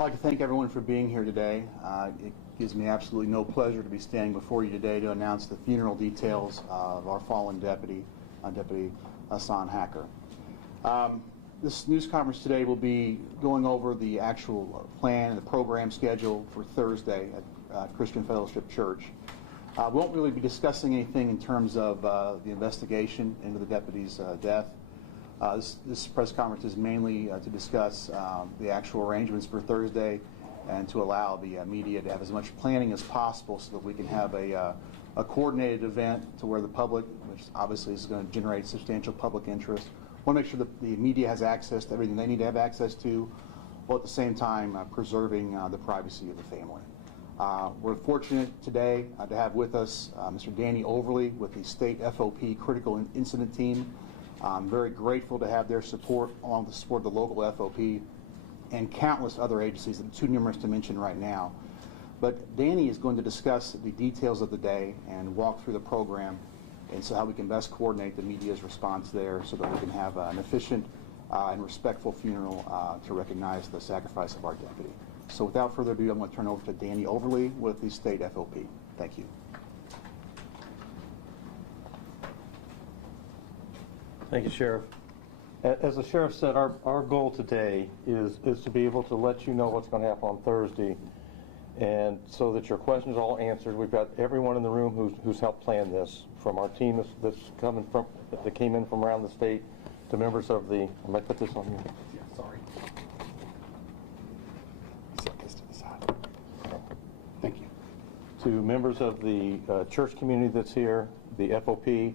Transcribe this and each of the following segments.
I'd like to thank everyone for being here today. It gives me absolutely no pleasure to be standing before you today to announce the funeral details of our fallen deputy, Deputy Hassan Hacker. This news conference today will be going over the actual plan and the program schedule for Thursday at Christian Fellowship Church. We won't really be discussing anything in terms of the investigation into the deputy's death. This press conference is mainly to discuss the actual arrangements for Thursday and to allow the media to have as much planning as possible so that we can have a coordinated event to where the public, which obviously is going to generate substantial public interest, want to make sure that the media has access to everything they need to have access to, while at the same time preserving the privacy of the family. We're fortunate today to have with us Mr. Danny Overly with the State FOP Critical Incident Team. I'm very grateful to have their support, along with the support of the local FOP and countless other agencies that are too numerous to mention right now. But Danny is going to discuss the details of the day and walk through the program and so how we can best coordinate the media's response there so that we can have an efficient and respectful funeral to recognize the sacrifice of our deputy. So without further ado, I'm going to turn over to Danny Overly with the State FOP. Thank you. Thank you, Sheriff. As the Sheriff said, our goal today is to be able to let you know what's going to happen on Thursday, and so that your questions are all answered. We've got everyone in the room who's helped plan this, from our team that came in from around the state to members of the. I might put this on here. Yeah, sorry. Set this to the side. Thank you. To members of the church community that's here, the FOP.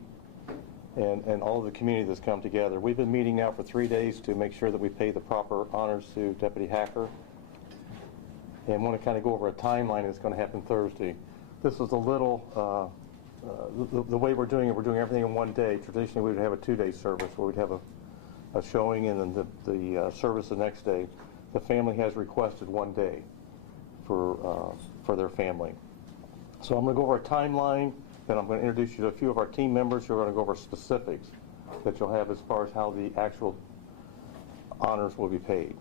And all of the community that's come together. We've been meeting now for 3 days to make sure that we pay the proper honors to Deputy Hacker. And want to kind of go over a timeline that's going to happen Thursday. This is a little, the way we're doing it, we're doing everything in one day. Traditionally, we would have a 2-day service where we'd have a showing and then the service the next day. The family has requested 1 day for their family. So I'm going to go over a timeline. Then I'm going to introduce you to a few of our team members who are going to go over specifics that you'll have as far as how the actual honors will be paid.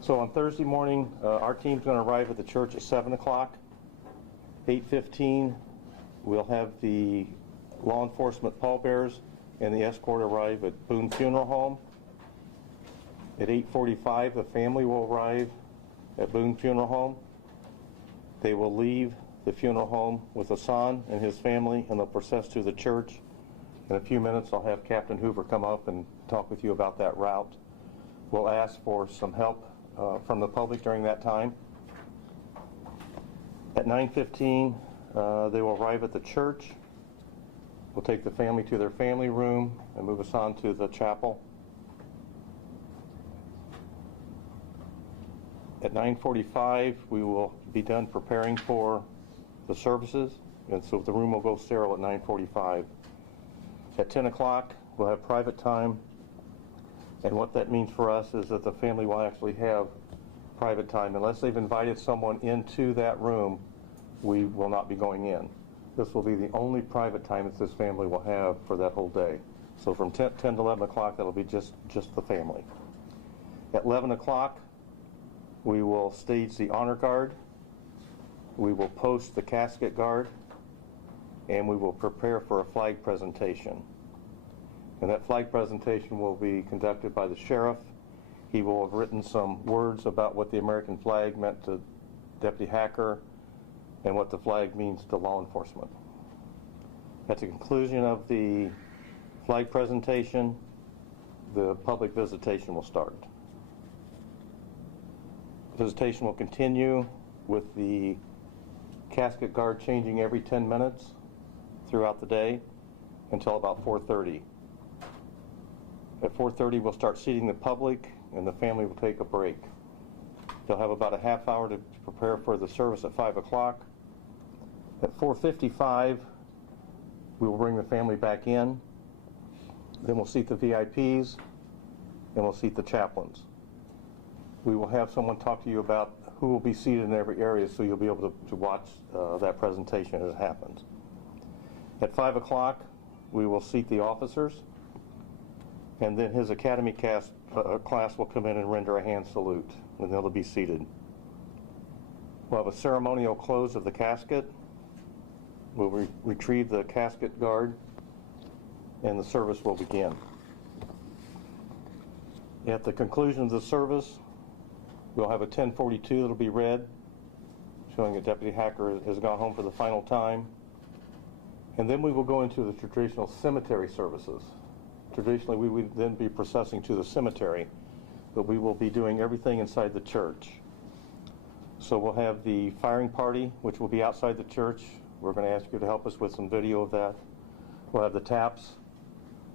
So on Thursday morning, our team's going to arrive at the church at 7 o'clock. 8:15, we'll have the law enforcement pallbearers and the escort arrive at Boone Funeral Home. At 8:45, the family will arrive at Boone Funeral Home. They will leave the funeral home with Hassan and his family, and they'll process to the church. In a few minutes, I'll have Captain Hoover come up and talk with you about that route. We'll ask for some help from the public during that time. At 9:15, they will arrive at the church. We'll take the family to their family room and move Hassan to the chapel. At 9:45, we will be done preparing for the services, and so the room will go sterile at 9:45. At 10 o'clock, we'll have private time, and what that means for us is that the family will actually have private time. Unless they've invited someone into that room, we will not be going in. This will be the only private time that this family will have for that whole day. So from 10 to 11 o'clock, that'll be just the family. At 11 o'clock, we will stage the honor guard. We will post the casket guard, and we will prepare for a flag presentation. And that flag presentation will be conducted by the sheriff. He will have written some words about what the American flag meant to Deputy Hacker and what the flag means to law enforcement. At the conclusion of the flag presentation, the public visitation will start. Visitation will continue with the casket guard changing every 10 minutes throughout the day until about 4:30. At 4:30, we'll start seating the public, and the family will take a break. They'll have about a half hour to prepare for the service at 5 o'clock. At 4:55, we will bring the family back in. Then we'll seat the VIPs, and we'll seat the chaplains. We will have someone talk to you about who will be seated in every area, so you'll be able to watch that presentation as it happens. At 5 o'clock, we will seat the officers. And then his academy class will come in and render a hand salute, and they'll be seated. We'll have a ceremonial close of the casket. We'll retrieve the casket guard, and the service will begin. At the conclusion of the service, we'll have a 1042 that'll be read, showing that Deputy Hacker has gone home for the final time. And then we will go into the traditional cemetery services. Traditionally, we would then be processing to the cemetery, but we will be doing everything inside the church. So we'll have the firing party, which will be outside the church. We're going to ask you to help us with some video of that. We'll have the taps.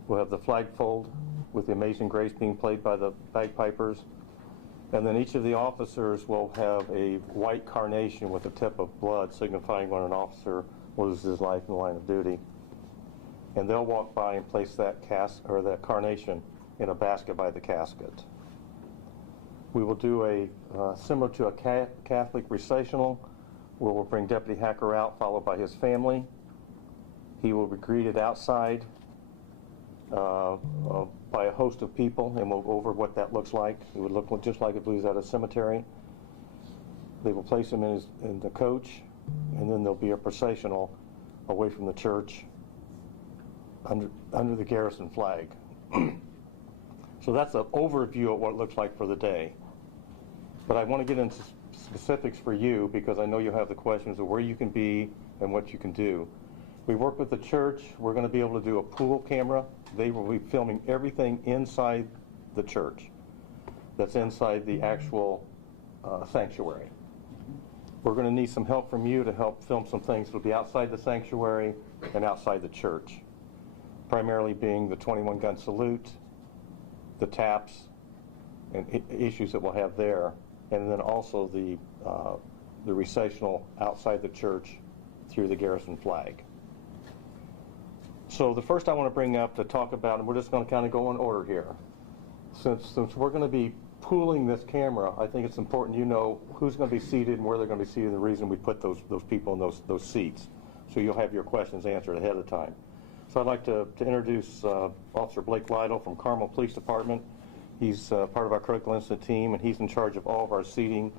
We'll have the flagfold with the Amazing Grace being played by the bagpipers. And then each of the officers will have a white carnation with a tip of blood, signifying when an officer loses his life in the line of duty. And they'll walk by and place that that carnation in a basket by the casket. We will do a similar to a Catholic recessional, where we'll bring Deputy Hacker out, followed by his family. He will be greeted outside by a host of people, and we'll go over what that looks like. It would look just like if he was at a cemetery. They will place him in the coach, and then there'll be a processional away from the church under the garrison flag. So that's an overview of what it looks like for the day. But I want to get into specifics for you, because I know you have the questions of where you can be and what you can do. We work with the church. We're going to be able to do a pool camera. They will be filming everything inside the church that's inside the actual sanctuary. We're going to need some help from you to help film some things that'll be outside the sanctuary and outside the church, primarily being the 21-gun salute, the taps, and issues that we'll have there, and then also the recessional outside the church through the garrison flag. So the first I want to bring up to talk about, and we're just going to kind of go in order here. Since we're going to be pooling this camera, I think it's important you know who's going to be seated and where they're going to be seated, and the reason we put those people in those seats, so you'll have your questions answered ahead of time. So I'd like to introduce Officer Blake Lytle from Carmel Police Department. He's part of our critical incident team, and he's in charge of all of our seating.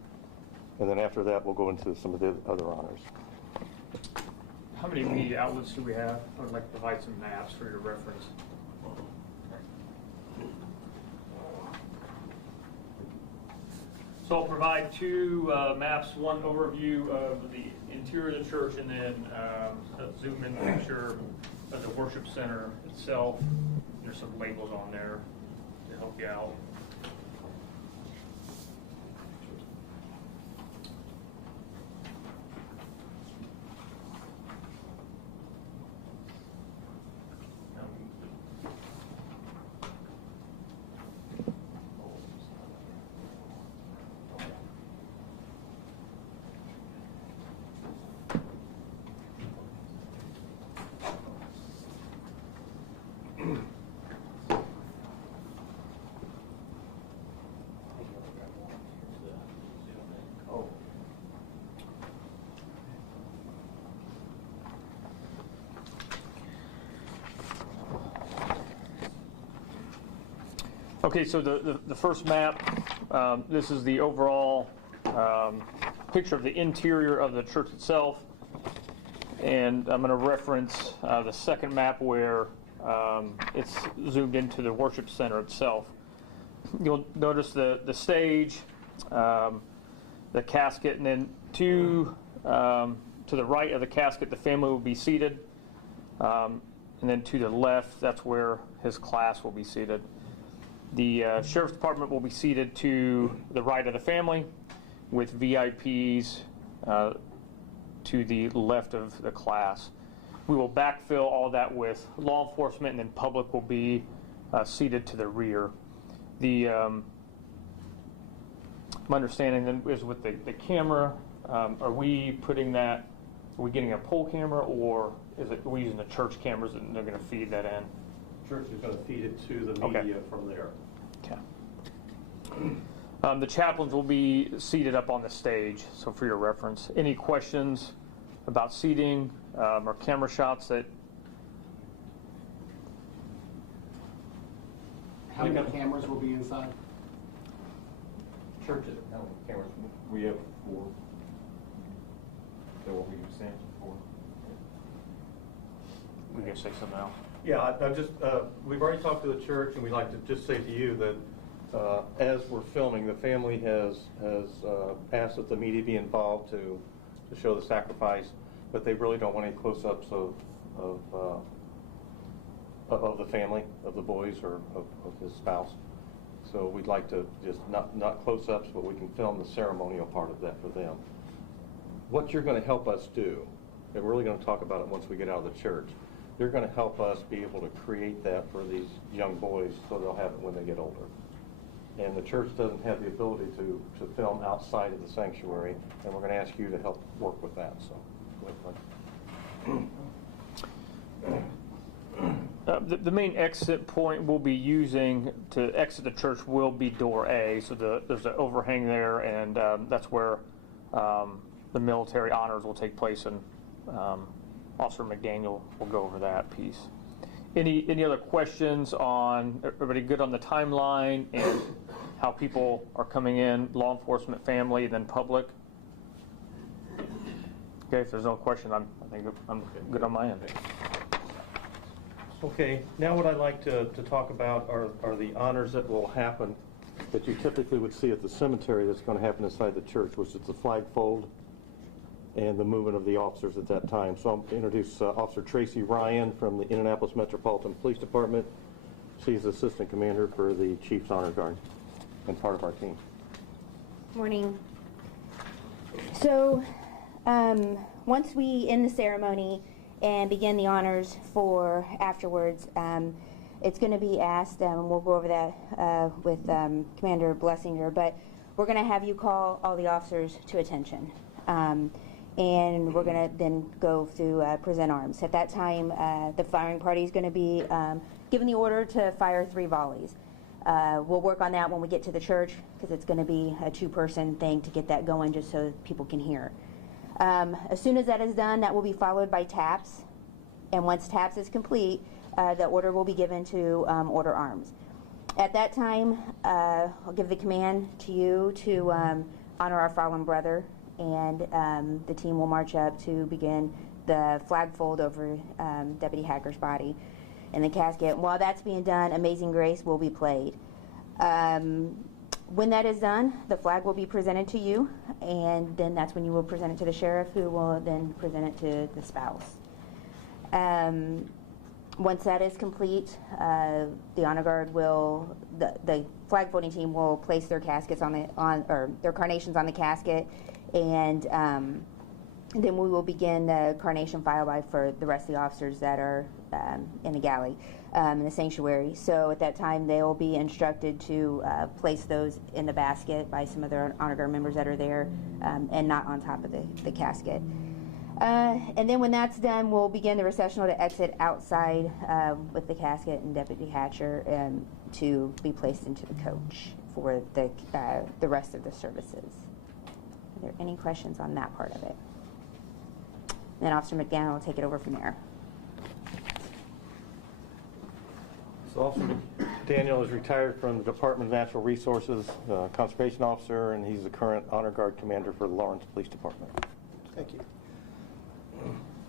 And then after that, we'll go into some of the other honors. How many media outlets do we have? I would like to provide some maps for your reference. So I'll provide two maps, one overview of the interior of the church, and then a zoom-in picture of the worship center itself. There's some labels on there to help you out. Okay, so the first map, this is the overall picture of the interior of the church itself. And I'm going to reference the second map where it's zoomed into the worship center itself. You'll notice the stage, the casket, and then to the right of the casket, the family will be seated. And then to the left, that's where his class will be seated. The Sheriff's Department will be seated to the right of the family, with VIPs to the left of the class. We will backfill all that with law enforcement, and then public will be seated to the rear. My understanding then is with the camera, are we getting a pole camera, or are we using the church cameras and they're going to feed that in? Church is going to feed it to the media from there. Okay. The chaplains will be seated up on the stage, so for your reference. Any questions about seating or camera shots that How many cameras will be inside? Churches, how many cameras? We have 4. So what we use Samson for? We can say something else. Yeah, I just, we've already talked to the church, and we'd like to just say to you that as we're filming, the family has asked that the media be involved to show the sacrifice, but they really don't want any close-ups of the family, of the boys or of his spouse. So we'd like to just not close-ups, but we can film the ceremonial part of that for them. What you're going to help us do, and we're really going to talk about it once we get out of the church, you're going to help us be able to create that for these young boys so they'll have it when they get older. And the church doesn't have the ability to film outside of the sanctuary, and we're going to ask you to help work with that. So, go ahead, The main exit point we'll be using to exit the church will be door A. So there's an overhang there, and that's where the military honors will take place, and Officer McDaniel will go over that piece. Any other questions on, everybody good on the timeline and how people are coming in, law enforcement, family, then public? Okay, if there's no question, I think I'm good on my end. Okay, now what I'd like to talk about are the honors that will happen that you typically would see at the cemetery that's going to happen inside the church, which is the flag fold and the movement of the officers at that time. So I'll introduce Officer Tracy Ryan from the Indianapolis Metropolitan Police Department. She's the Assistant Commander for the Chief's Honor Guard and part of our team. Morning. So once we end the ceremony and begin the honors for afterwards, it's going to be asked, and we'll go over that with Commander Blessinger, but we're going to have you call all the officers to attention. And we're going to then go through present arms. At that time, the firing party is going to be given the order to fire 3 volleys. We'll work on that when we get to the church, because it's going to be a 2-person thing to get that going, just so people can hear. As soon as that is done, that will be followed by taps. And once taps is complete, the order will be given to order arms. At that time, I'll give the command to you to honor our fallen brother, and the team will march up to begin the flag fold over Deputy Hacker's body in the casket. While that's being done, Amazing Grace will be played. When that is done, the flag will be presented to you, and then that's when you will present it to the sheriff, who will then present it to the spouse. Once that is complete, the honor guard will, the flag folding team will place their caskets or their carnations on the casket, and then we will begin the carnation file by for the rest of the officers that are in the galley, in the sanctuary. So at that time, they will be instructed to place those in the basket by some of their honor guard members that are there, and not on top of the casket. And then when that's done, we'll begin the recessional to exit outside with the casket and Deputy Hatcher to be placed into the coach for the rest of the services. Are there any questions on that part of it? Then Officer McDaniel will take it over from there. So Officer Daniel is retired from the Department of Natural Resources, Conservation Officer, and he's the current Honor Guard Commander for the Lawrence Police Department. Thank you.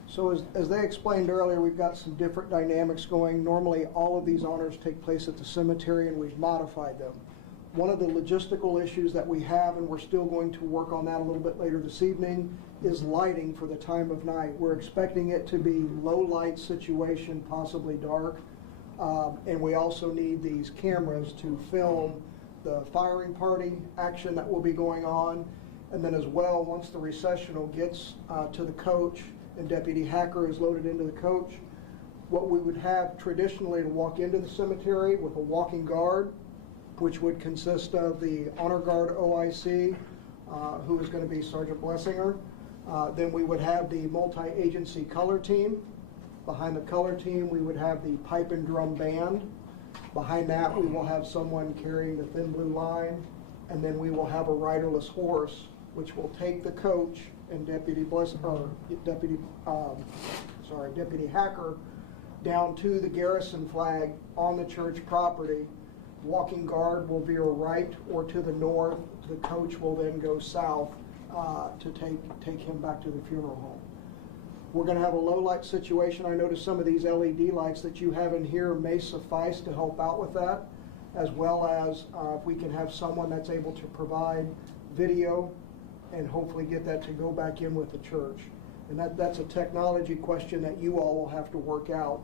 So as they explained earlier, we've got some different dynamics going. Normally, all of these honors take place at the cemetery, and we've modified them. One of the logistical issues that we have, and we're still going to work on that a little bit later this evening, is lighting for the time of night. We're expecting it to be low light situation, possibly dark, and we also need these cameras to film the firing party action that will be going on, and then as well, once the recessional gets to the coach and Deputy Hacker is loaded into the coach, what we would have traditionally to walk into the cemetery with a walking guard, which would consist of the Honor Guard OIC, who is going to be Sergeant Blessinger. Then we would have the multi-agency color team. Behind the color team, we would have the pipe and drum band. Behind that, we will have someone carrying the thin blue line, and then we will have a riderless horse, which will take the coach and Deputy Hacker down to the garrison flag on the church property, walking guard will veer right or to the north. The coach will then go south to take him back to the funeral home. We're going to have a low light situation. I noticed some of these LED lights that you have in here may suffice to help out with that, as well as if we can have someone that's able to provide video and hopefully get that to go back in with the church. And that's a technology question that you all will have to work out.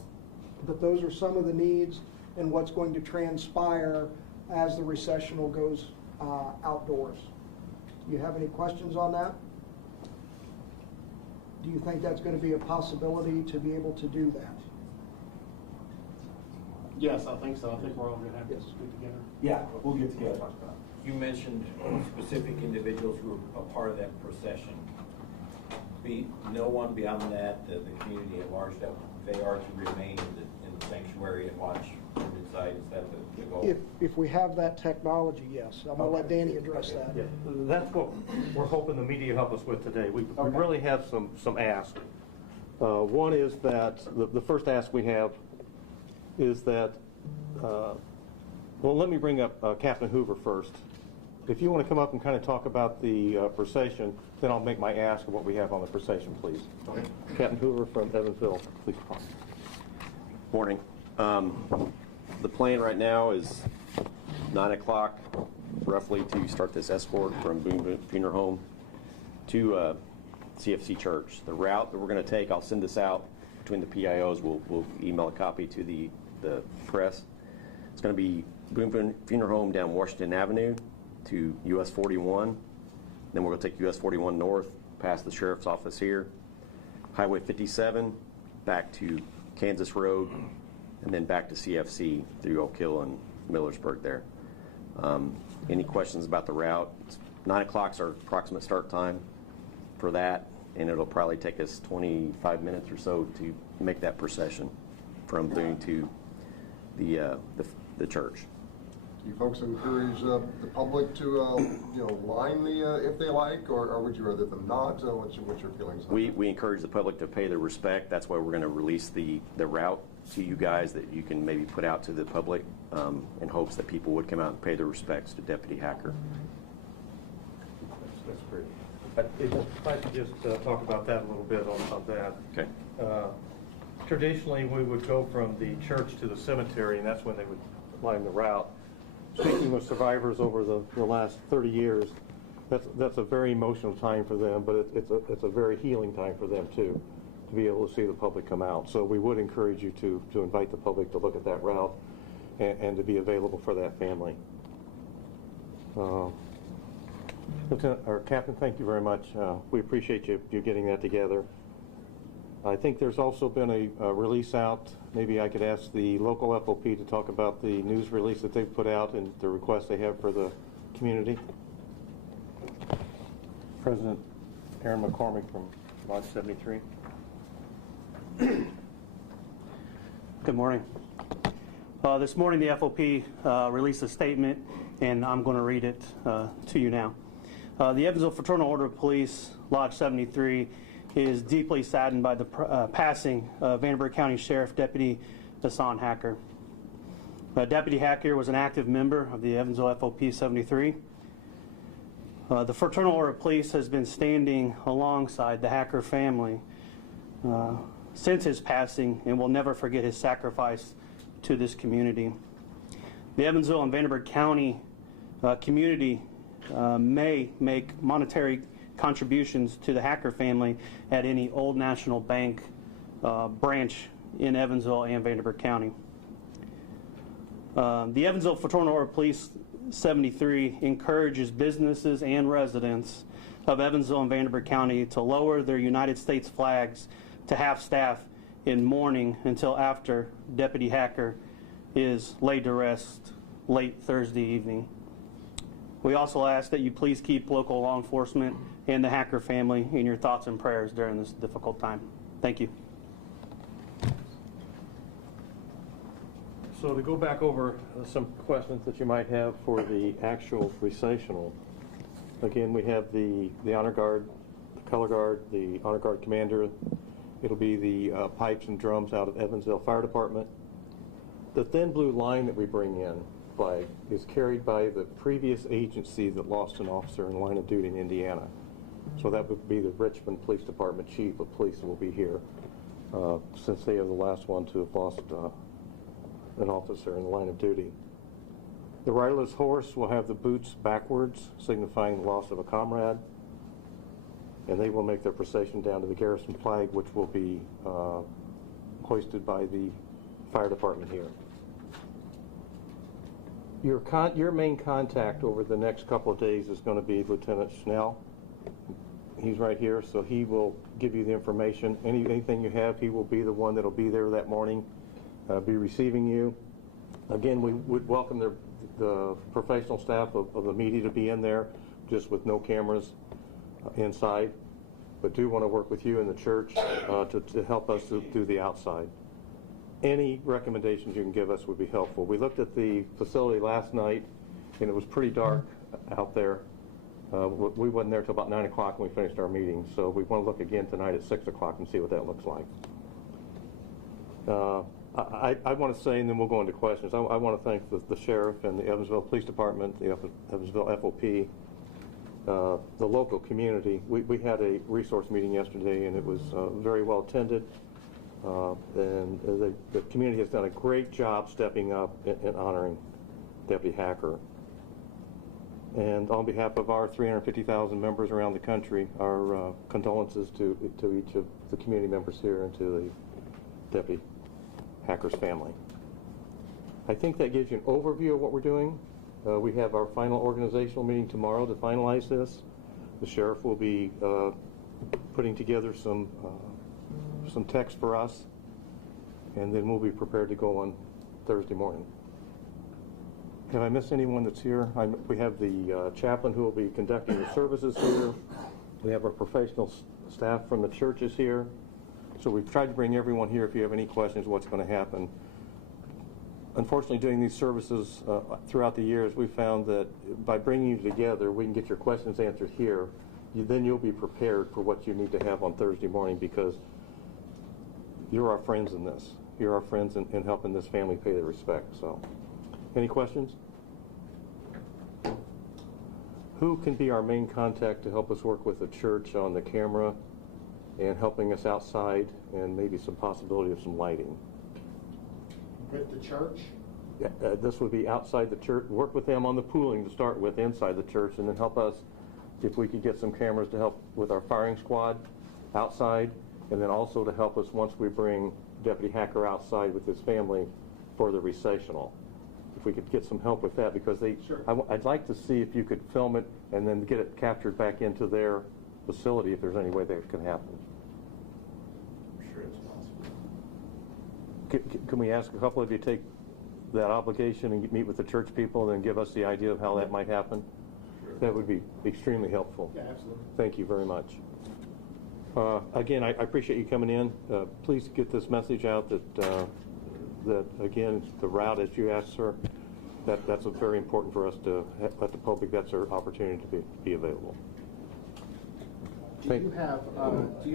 But those are some of the needs and what's going to transpire as the recessional goes outdoors. Do you have any questions on that? Do you think that's going to be a possibility to be able to do that? Yes, I think so. I think we're all going to have to speak together. Yeah, we'll get together. You mentioned specific individuals who are a part of that procession. No one beyond that, the community at large, that they are to remain in the sanctuary and watch from inside. Is that the goal? If we have that technology, yes. I'm going to let Danny address that. Yeah, that's what we're hoping the media help us with today. We really have some asks. One is that the first ask we have is that, well, let me bring up Captain Hoover first. If you want to come up and kind of talk about the procession, then I'll make my ask of what we have on the procession, please. Okay. Captain Hoover from Evansville Police Department. Morning. The plan right now is 9 o'clock, roughly, to start this escort from Boone Funeral Home to CFC Church. The route that we're going to take, I'll send this out between the PIOs. We'll email a copy to the press. It's going to be Boone Funeral Home down Washington Avenue to US 41. Then we're going to take US 41 north, past the sheriff's office here, Highway 57, back to Kansas Road, and then back to CFC through Oak Hill and Millersburg there. Any questions about the route? 9 o'clock is our approximate start time for that, and it'll probably take us 25 minutes or so to make that procession from Boone to the church. Do you folks encourage the public to line if they like, or would you rather them not? What's your feelings on that? We encourage the public to pay their respect. That's why we're going to release the route to you guys that you can maybe put out to the public in hopes that people would come out and pay their respects to Deputy Hacker. That's great. If I could just talk about that a little bit on that. Okay. Traditionally, we would go from the church to the cemetery, and that's when they would line the route. Speaking with survivors over the last 30 years, that's a very emotional time for them, but it's a very healing time for them too, to be able to see the public come out. So we would encourage you to invite the public to look at that route and to be available for that family. Lieutenant or Captain, thank you very much. We appreciate you getting that together. I think there's also been a release out. Maybe I could ask the local FOP to talk about the news release that they've put out and the request they have for the community. President Aaron McCormick from Lodge 73. Good morning. This morning the FOP released a statement, and I'm going to read it to you now. The Evansville Fraternal Order of Police, Lodge 73, is deeply saddened by the passing of Vanderbilt County Sheriff Deputy Hassan Hacker. Deputy Hacker was an active member of the Evansville FOP 73. The Fraternal Order of Police has been standing alongside the Hacker family since his passing and will never forget his sacrifice to this community. The Evansville and Vanderbilt County community may make monetary contributions to the Hacker family at any Old National Bank branch in Evansville and Vanderbilt County. The Evansville Fraternal Order of Police 73 encourages businesses and residents of Evansville and Vanderbilt County to lower their United States flags to half-staff in mourning until after Deputy Hacker is laid to rest late Thursday evening. We also ask that you please keep local law enforcement and the Hacker family in your thoughts and prayers during this difficult time. Thank you. So to go back over some questions that you might have for the actual recessional, again, we have the honor guard, the color guard, the honor guard commander. It'll be the pipes and drums out of Evansville Fire Department. The thin blue line that we bring in flag is carried by the previous agency that lost an officer in the line of duty in Indiana. So that would be the Richmond Police Department Chief of Police will be here, since they are the last one to have lost an officer in the line of duty. The riderless horse will have the boots backwards, signifying the loss of a comrade, and they will make their procession down to the garrison flag, which will be hoisted by the fire department here. Your main contact over the next couple of days is going to be Lieutenant Schnell. He's right here, so he will give you the information. Anything you have, he will be the one that will be there that morning, be receiving you. Again, we would welcome the professional staff of the media to be in there, just with no cameras inside, but do want to work with you in the church to help us do the outside. Any recommendations you can give us would be helpful. We looked at the facility last night, and it was pretty dark out there. We wasn't there till about 9 o'clock when we finished our meeting, so we want to look again tonight at 6 o'clock and see what that looks like. I want to say, and then we'll go into questions, I want to thank the sheriff and the Evansville Police Department, the Evansville FOP, the local community. We had a resource meeting yesterday, and it was very well attended. And the community has done a great job stepping up and honoring Deputy Hacker. And on behalf of our 350,000 members around the country, our condolences to each of the community members here and to the Deputy Hacker's family. I think that gives you an overview of what we're doing. We have our final organizational meeting tomorrow to finalize this. The sheriff will be putting together some text for us, and then we'll be prepared to go on Thursday morning. Have I missed anyone that's here? We have the chaplain who will be conducting the services here. We have our professional staff from the churches here. So we've tried to bring everyone here if you have any questions what's going to happen. Unfortunately, doing these services throughout the years, we found that by bringing you together, we can get your questions answered here. Then you'll be prepared for what you need to have on Thursday morning, because you're our friends in this. You're our friends in helping this family pay their respect. So, any questions? Who can be our main contact to help us work with the church on the camera and helping us outside and maybe some possibility of some lighting? With the church? Yeah, this would be outside the church. Work with them on the pooling to start with inside the church, and then help us if we could get some cameras to help with our firing squad outside, and then also to help us once we bring Deputy Hacker outside with his family for the recessional. If we could get some help with that, because Sure. I'd like to see if you could film it and then get it captured back into their facility if there's any way that could happen. I'm sure it's possible. Can we ask a couple of you to take that obligation and meet with the church people and then give us the idea of how that might happen? Sure. That would be extremely helpful. Yeah, absolutely. Thank you very much. Again, I appreciate you coming in. Please get this message out that again, the route, as you asked, sir, that's very important for us to let the public, that's our opportunity to be available. Do you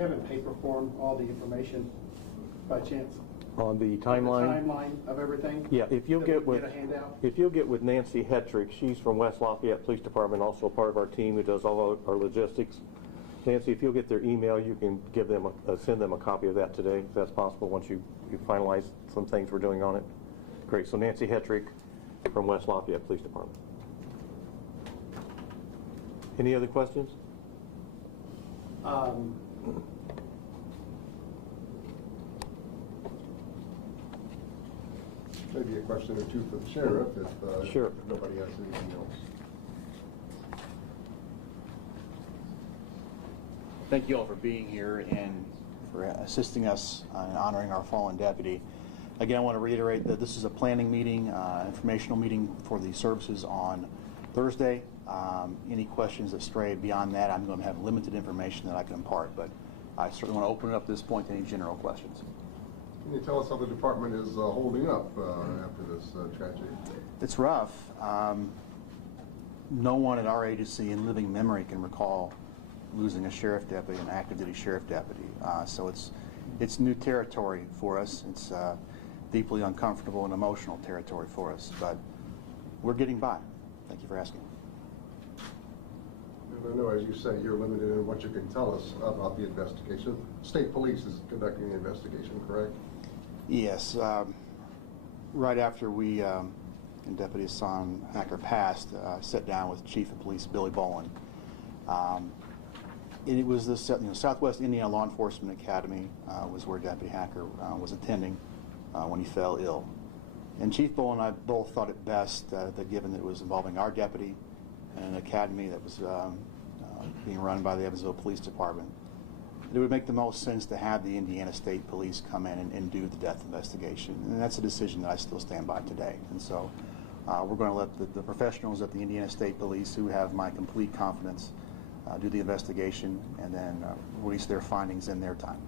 have in paper form all the information by chance? On the timeline? The timeline of everything? Yeah, if you'll get with a handout? Nancy Hetrick, she's from West Lafayette Police Department, also a part of our team who does all our logistics. Nancy, if you'll get their email, you can give them send them a copy of that today, if that's possible, once you finalize some things we're doing on it. Great. So Nancy Hetrick from West Lafayette Police Department. Any other questions? Maybe a question or two for the sheriff if Sure. if nobody has anything else. Thank you all for being here and for assisting us in honoring our fallen deputy. Again, I want to reiterate that this is a planning meeting, informational meeting for the services on Thursday. Any questions that stray beyond that, I'm going to have limited information that I can impart, but I certainly want to open it up at this point to any general questions. Can you tell us how the department is holding up after this tragedy? It's rough. No one at our agency in living memory can recall losing a sheriff deputy, an active duty sheriff deputy. So it's new territory for us. It's deeply uncomfortable and emotional territory for us. But we're getting by. Thank you for asking. And I know, as you say, you're limited in what you can tell us about the investigation. State Police is conducting the investigation, correct? Yes. Right after we and Deputy Hassan Hacker passed, I sat down with Chief of Police Billy Bowen. It was the Southwest Indiana Law Enforcement Academy was where Deputy Hacker was attending when he fell ill. And Chief Bowen and I both thought it best that given that it was involving our deputy and an academy that was being run by the Evansville Police Department, it would make the most sense to have the Indiana State Police come in and do the death investigation. And that's a decision that I still stand by today. And so we're going to let the professionals at the Indiana State Police, who have my complete confidence, do the investigation and then release their findings in their time.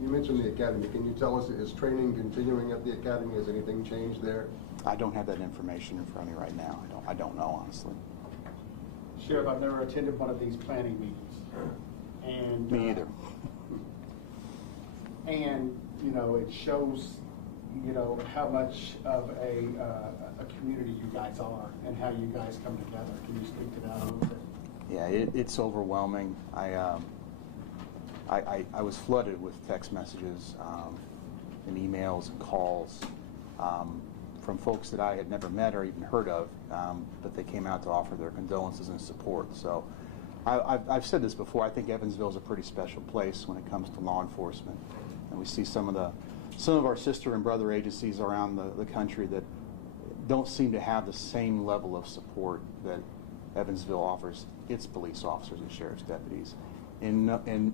You mentioned the academy. Can you tell us, is training continuing at the academy? Has anything changed there? I don't have that information in front of me right now. I don't know, honestly. Sheriff, I've never attended one of these planning meetings. And Me either. And, you know, it shows, you know, how much of a community you guys are and how you guys come together. Can you speak to that a little bit? Yeah, it's overwhelming. I was flooded with text messages and emails and calls from folks that I had never met or even heard of, but they came out to offer their condolences and support. So I've said this before. I think Evansville is a pretty special place when it comes to law enforcement, and we see some of our sister and brother agencies around the country that don't seem to have the same level of support that Evansville offers its police officers and sheriff's deputies. And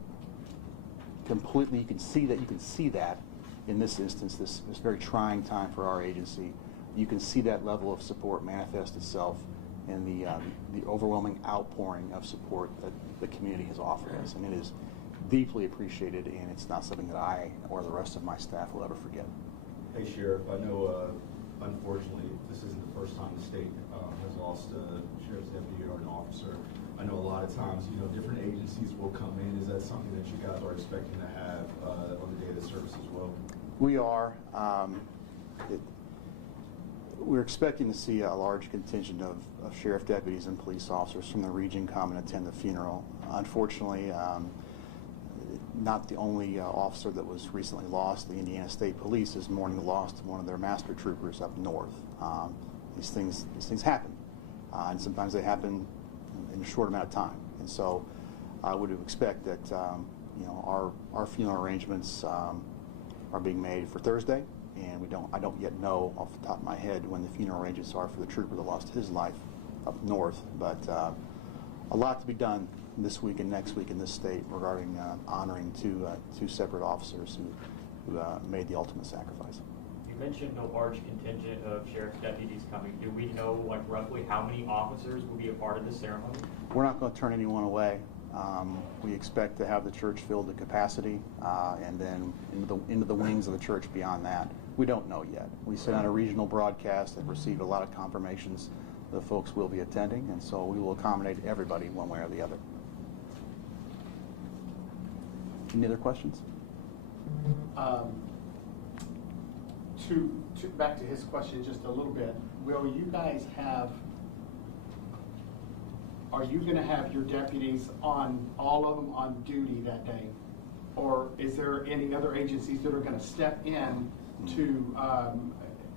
completely, you can see that in this instance, this very trying time for our agency. You can see that level of support manifest itself in the overwhelming outpouring of support that the community has offered us, and it is deeply appreciated, and it's not something that I or the rest of my staff will ever forget. Hey, Sheriff, I know unfortunately this isn't the first time the state has lost a sheriff's deputy or an officer. I know a lot of times, you know, different agencies will come in. Is that something that you guys are expecting to have on the day of the service as well? We are. We're expecting to see a large contingent of sheriff deputies and police officers from the region come and attend the funeral. Unfortunately, not the only officer that was recently lost. The Indiana State Police is mourning the loss of one of their master troopers up north. These things happen, and sometimes they happen in a short amount of time. And so, I would expect that you know, our funeral arrangements are being made for Thursday, and I don't yet know off the top of my head when the funeral arrangements are for the trooper that lost his life up north. But a lot to be done this week and next week in this state regarding honoring two separate officers who made the ultimate sacrifice. You mentioned a large contingent of sheriff's deputies coming. Do we know, like, roughly how many officers will be a part of this ceremony? We're not going to turn anyone away. We expect to have the church filled to capacity, and then into the wings of the church beyond that. We don't know yet. We sent out a regional broadcast and received a lot of confirmations that folks will be attending, and so we will accommodate everybody one way or the other. Any other questions? Back to his question just a little bit. Will you guys are you going to have your deputies on, all of them on duty that day? Or is there any other agencies that are going to step in to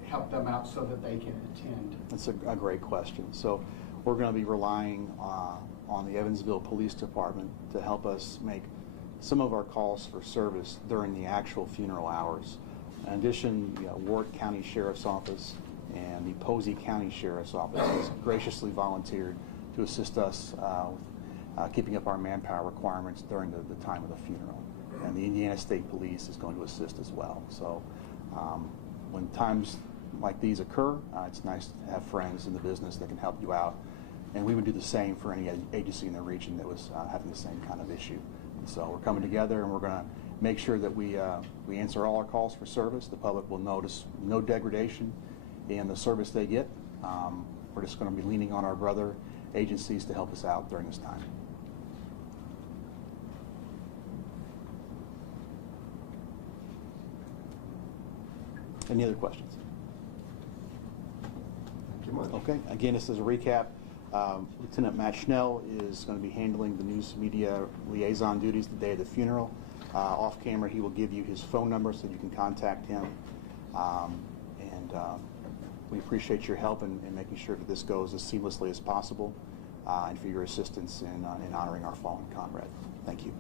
help them out so that they can attend? That's a great question. So we're going to be relying on the Evansville Police Department to help us make some of our calls for service during the actual funeral hours. In addition, the Warwick County Sheriff's Office and the Posey County Sheriff's Office has graciously volunteered to assist us with keeping up our manpower requirements during the time of the funeral. And the Indiana State Police is going to assist as well. So when times like these occur, it's nice to have friends in the business that can help you out. And we would do the same for any agency in the region that was having the same kind of issue. And so we're coming together, and we're going to make sure that we answer all our calls for service. The public will notice no degradation in the service they get. We're just going to be leaning on our brother agencies to help us out during this time. Any other questions? much. Okay, again, just as a recap, Lieutenant Matt Schnell is going to be handling the news media liaison duties the day of the funeral. Off camera, he will give you his phone number so you can contact him. We appreciate your help in making sure that this goes as seamlessly as possible, and for your assistance in honoring our fallen comrade. Thank you.